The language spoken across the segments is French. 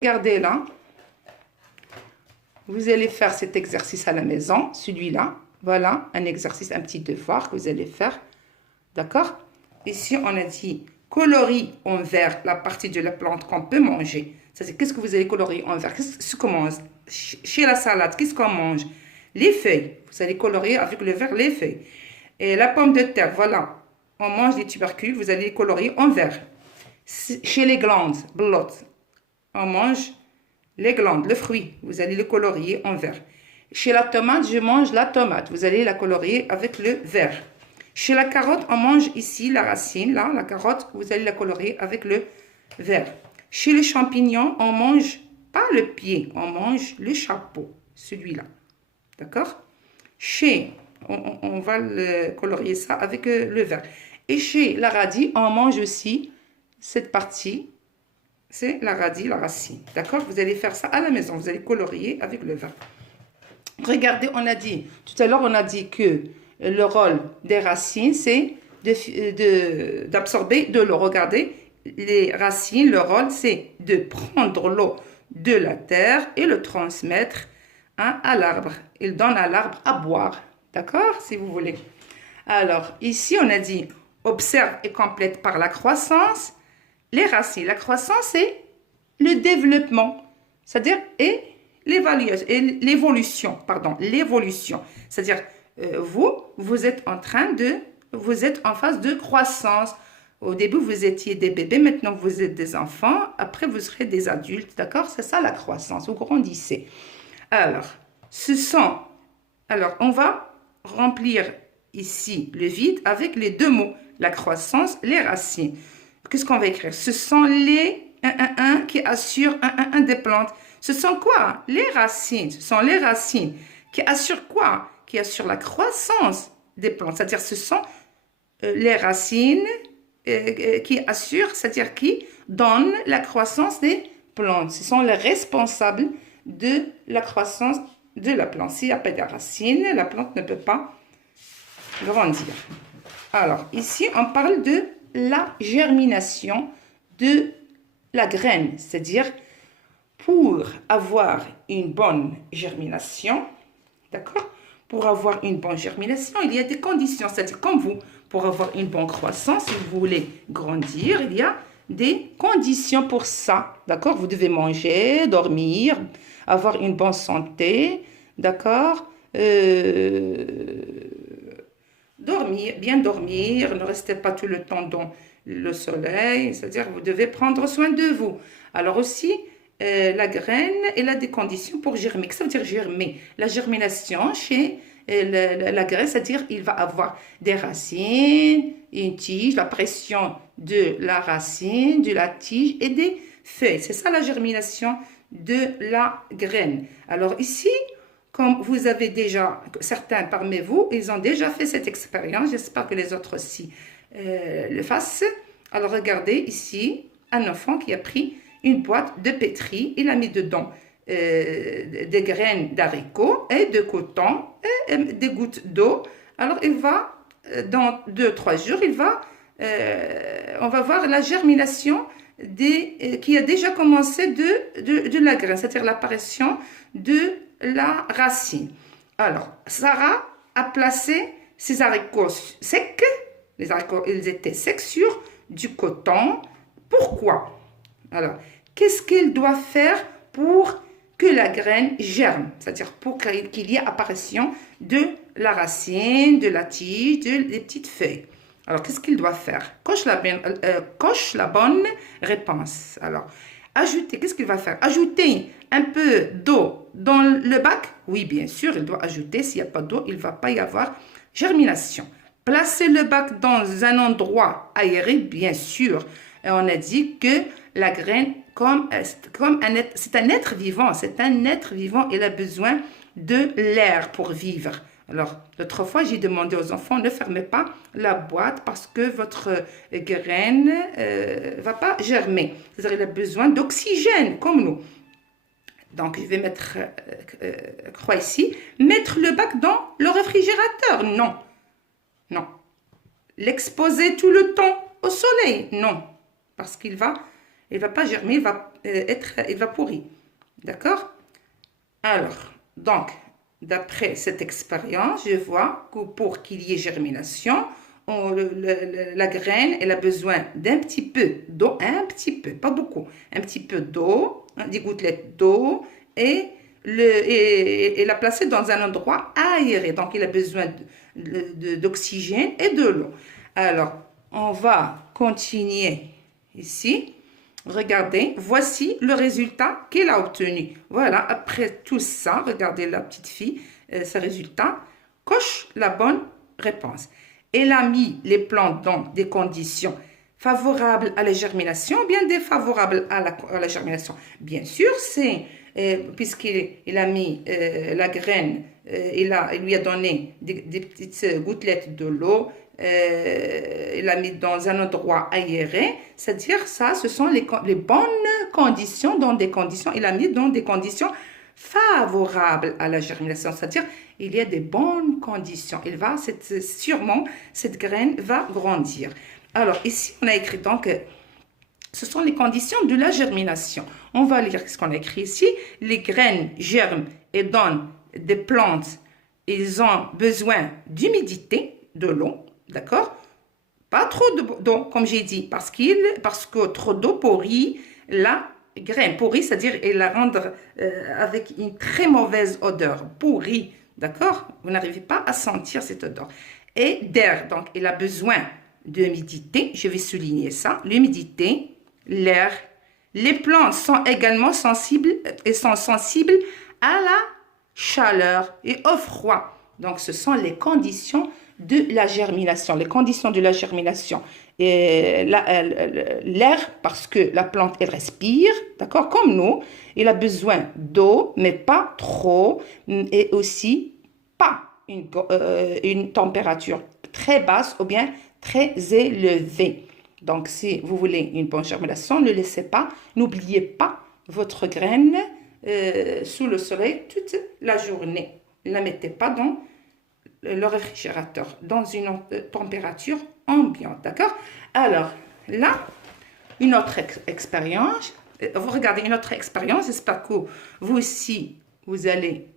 Regardez là, vous allez faire cet exercice à la maison, celui-là. Voilà, un exercice, un petit devoir que vous allez faire. D'accord? Ici, on a dit colorie en vert la partie de la plante qu'on peut manger. C'est-à-dire, qu'est-ce que vous allez colorier en vert? Qu'est-ce qu'on mange? Chez la salade, qu'est-ce qu'on mange? Les feuilles. Vous allez colorier avec le vert les feuilles. Et la pomme de terre, voilà. On mange des tubercules, vous allez colorier en vert. Chez les glandes, blottes, on mange les glandes, le fruit, vous allez le colorier en vert. Chez la tomate, je mange la tomate, vous allez la colorier avec le vert. Chez la carotte, on mange ici la racine, là, la carotte, vous allez la colorier avec le vert. Chez le champignon, on mange pas le pied, on mange le chapeau, celui-là. D'accord? On va le colorier ça avec le vert. Et chez la radis, on mange aussi cette partie. C'est la radis, la racine. D'accord? Vous allez faire ça à la maison. Vous allez colorier avec le vert. Regardez, on a dit, tout à l'heure, on a dit que le rôle des racines, c'est d'absorber de l'eau. Regardez, les racines, le rôle, c'est de prendre l'eau de la terre et le transmettre à l'arbre. Il donne à l'arbre à boire. D'accord? Si vous voulez. Alors, ici, on a dit, observe et complète par la croissance les racines. La croissance, c'est le développement, c'est-à-dire et l'évolution, pardon, l'évolution. C'est-à-dire, vous êtes en phase de croissance. Au début, vous étiez des bébés, maintenant vous êtes des enfants, après vous serez des adultes, d'accord? C'est ça la croissance, vous grandissez. Alors, on va remplir ici le vide avec les deux mots, la croissance, les racines. Qu'est-ce qu'on va écrire? Ce sont les qui assurent des plantes. Ce sont quoi? Les racines. Ce sont les racines qui assurent quoi? Qui assurent la croissance des plantes. C'est-à-dire ce sont les racines qui assurent, c'est-à-dire qui donnent la croissance des plantes. Ce sont les responsables de la croissance de la plante. S'il n'y a pas de racines, la plante ne peut pas grandir. Alors, ici, on parle de la germination de la graine, c'est-à-dire pour avoir une bonne germination, d'accord? Pour avoir une bonne germination, il y a des conditions, c'est-à-dire comme vous, pour avoir une bonne croissance, si vous voulez grandir, il y a des conditions pour ça, d'accord? Vous devez manger, dormir, avoir une bonne santé, d'accord? Bien dormir, ne restez pas tout le temps dans le soleil, c'est-à-dire vous devez prendre soin de vous. Alors aussi, la graine, elle a des conditions pour germer. Qu'est-ce que ça veut dire germer? La germination chez la graine, c'est-à-dire il va avoir des racines, une tige, la pression de la racine, de la tige et des feuilles. C'est ça la germination de la graine. Alors ici, comme vous avez déjà, certains parmi vous, ils ont déjà fait cette expérience, j'espère que les autres aussi le fassent. Alors regardez ici, un enfant qui a pris une boîte de pétri, il a mis dedans des graines d'haricots et de coton et des gouttes d'eau. Alors il va, dans 2-3 jours, on va voir la germination qui a déjà commencé de la graine, c'est-à-dire l'apparition de la racine. Alors, Sarah a placé ses haricots secs, les haricots, ils étaient secs sur du coton. Pourquoi? Alors, qu'est-ce qu'elle doit faire pour que la graine germe? C'est-à-dire pour qu'il y ait apparition de la racine, de la tige, des petites feuilles. Alors, qu'est-ce qu'il doit faire? Coche la bonne réponse. Alors, ajouter, qu'est-ce qu'il va faire? Ajouter un peu d'eau dans le bac? Oui, bien sûr, il doit ajouter. S'il n'y a pas d'eau, il ne va pas y avoir germination. Placer le bac dans un endroit aéré, bien sûr. Et on a dit que la graine, c'est un être vivant, il a besoin de l'air pour vivre. Alors, l'autre fois, j'ai demandé aux enfants, ne fermez pas la boîte parce que votre graine ne va pas germer. C'est-à-dire qu'il a besoin d'oxygène, comme nous. Donc, je vais mettre, croix ici, mettre le bac dans le réfrigérateur. Non, non. L'exposer tout le temps au soleil. Non, parce qu'il va pas germer, il va pourrir. D'accord? Alors, donc, d'après cette expérience, je vois que pour qu'il y ait germination, la graine, elle a besoin d'un petit peu d'eau, un petit peu, pas beaucoup, un petit peu d'eau, des gouttelettes d'eau, et la placer dans un endroit aéré. Donc, il a besoin d'oxygène et de l'eau. Alors, on va continuer ici. Regardez, voici le résultat qu'elle a obtenu. Voilà, après tout ça, regardez la petite fille, ce résultat, coche la bonne réponse. Elle a mis les plantes dans des conditions favorables à la germination ou bien défavorables à la germination. Bien sûr, c'est puisqu'il a mis la graine, il lui a donné des petites gouttelettes de l'eau, il l'a mis dans un endroit aéré, c'est-à-dire ça, ce sont les bonnes conditions, dans des conditions, il a mis dans des conditions favorables à la germination, c'est-à-dire il y a des bonnes conditions, sûrement cette graine va grandir. Alors ici, on a écrit donc, ce sont les conditions de la germination. On va lire ce qu'on a écrit ici. Les graines germent et donnent des plantes. Ils ont besoin d'humidité, de l'eau, d'accord? Pas trop d'eau, comme j'ai dit, parce que trop d'eau pourrit la graine. Pourrit, c'est-à-dire la rendre avec une très mauvaise odeur. Pourrit, d'accord? Vous n'arrivez pas à sentir cette odeur. Et d'air, donc il a besoin d'humidité. Je vais souligner ça. L'humidité, l'air. Les plantes sont également sensibles à la chaleur et au froid. Donc, ce sont les conditions de la germination. Les conditions de la germination. L'air, parce que la plante, elle respire, d'accord, comme nous. Elle a besoin d'eau, mais pas trop. Et aussi, pas une température très basse ou bien très élevée. Donc, si vous voulez une bonne germination, ne laissez pas, n'oubliez pas votre graine sous le soleil toute la journée. Ne la mettez pas dans le réfrigérateur, dans une température ambiante, d'accord? Alors, là, une autre expérience. Vous regardez une autre expérience, j'espère que vous aussi, vous allez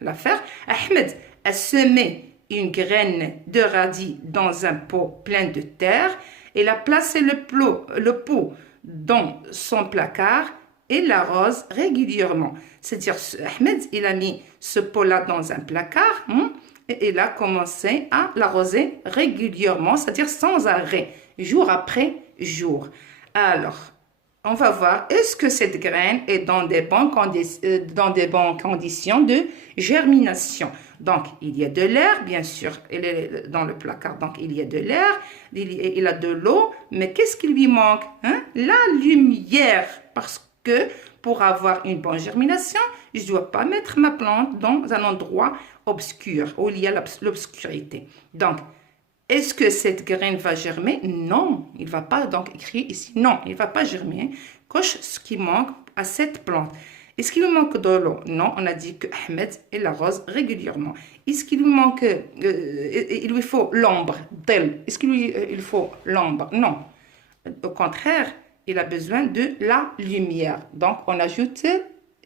la faire. Ahmed a semé une graine de radis dans un pot plein de terre. Il a placé le pot dans son placard et l'arrose régulièrement. C'est-à-dire, Ahmed, il a mis ce pot-là dans un placard et il a commencé à l'arroser régulièrement, c'est-à-dire sans arrêt, jour après jour. Alors, on va voir, est-ce que cette graine est dans des bonnes conditions de germination? Donc, il y a de l'air, bien sûr, elle est dans le placard, donc il y a de l'air, il a de l'eau, mais qu'est-ce qui lui manque? La lumière, parce que pour avoir une bonne germination, je ne dois pas mettre ma plante dans un endroit obscur, où il y a l'obscurité. Donc, est-ce que cette graine va germer? Non, il ne va pas donc écrire ici. Non, il ne va pas germer. Coche ce qui manque à cette plante. Est-ce qu'il lui manque de l'eau? Non, on a dit que Ahmed il l'arrose régulièrement. Est-ce qu'il lui manque, il lui faut l'ombre d'elle? Est-ce qu'il il faut l'ombre? Non. Au contraire, il a besoin de la lumière. Donc, on ajoute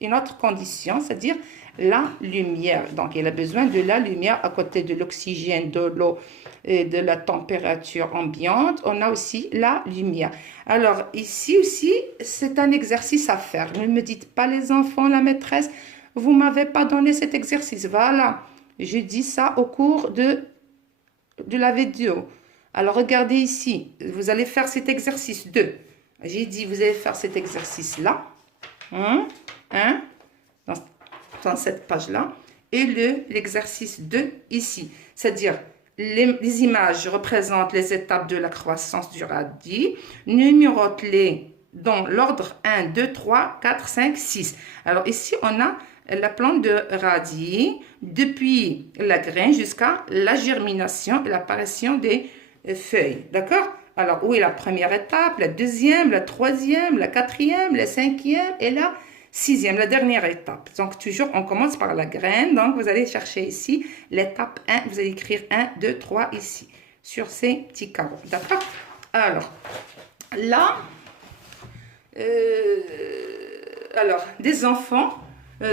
une autre condition, c'est-à-dire la lumière. Donc, il a besoin de la lumière à côté de l'oxygène, de l'eau et de la température ambiante. On a aussi la lumière. Alors, ici aussi, c'est un exercice à faire. Ne me dites pas, les enfants, la maîtresse, vous ne m'avez pas donné cet exercice. Voilà, je dis ça au cours de la vidéo. Alors, regardez ici, vous allez faire cet exercice 2. J'ai dit, vous allez faire cet exercice-là. Dans cette page-là. Et l'exercice 2 ici. C'est-à-dire, les images représentent les étapes de la croissance du radis. Numérote-les dans l'ordre 1, 2, 3, 4, 5, 6. Alors ici, on a la plante de radis depuis la graine jusqu'à la germination et l'apparition des feuilles. D'accord? Alors, où est la première étape, la deuxième, la troisième, la quatrième, la cinquième et la sixième, la dernière étape. Donc, toujours, on commence par la graine. Donc, vous allez chercher ici l'étape 1. Vous allez écrire 1, 2, 3 ici, sur ces petits carreaux. D'accord? Alors, là, Alors, des enfants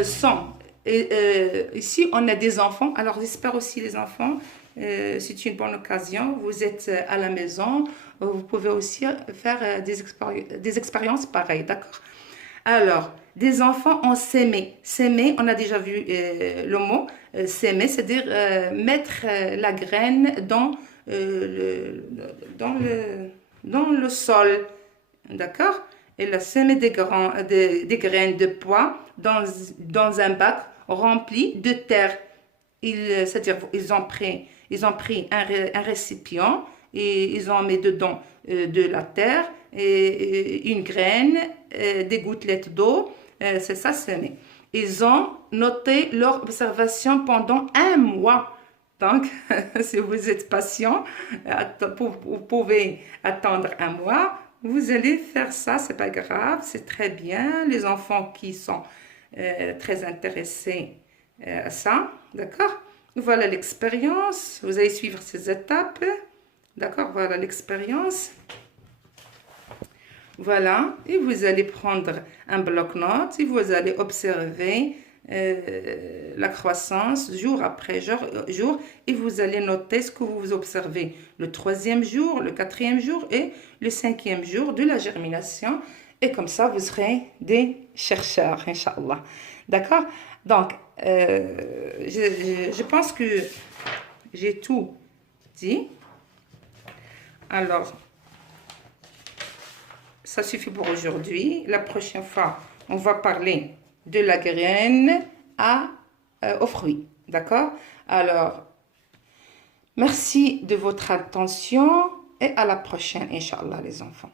sont... ici, on a des enfants. Alors, j'espère aussi les enfants, c'est une bonne occasion. Vous êtes à la maison. Vous pouvez aussi faire des expériences pareilles, d'accord? Alors, des enfants ont sémé. Sémé, on a déjà vu le mot sémé, c'est-à-dire mettre la graine dans dans le sol. D'accord? Elle a semé des graines de pois dans un bac rempli de terre. C'est-à-dire, ils ont pris un récipient et ils ont mis dedans de la terre et une graine, des gouttelettes d'eau, c'est ça semé. Ils ont noté leur observation pendant un mois. Donc, si vous êtes patient, vous pouvez attendre un mois. Vous allez faire ça, c'est pas grave, c'est très bien. Les enfants qui sont très intéressés à ça, d'accord? Voilà l'expérience. Vous allez suivre ces étapes, d'accord? Voilà l'expérience. Voilà, et vous allez prendre un bloc-notes et vous allez observer la croissance jour après jour et vous allez noter ce que vous observez le troisième jour, le quatrième jour et le cinquième jour de la germination. Et comme ça, vous serez des chercheurs, Inch'Allah. D'accord? Donc, je pense que j'ai tout dit. Alors, ça suffit pour aujourd'hui. La prochaine fois, on va parler de la graine au fruit. D'accord? Alors, merci de votre attention et à la prochaine, Inch'Allah, les enfants.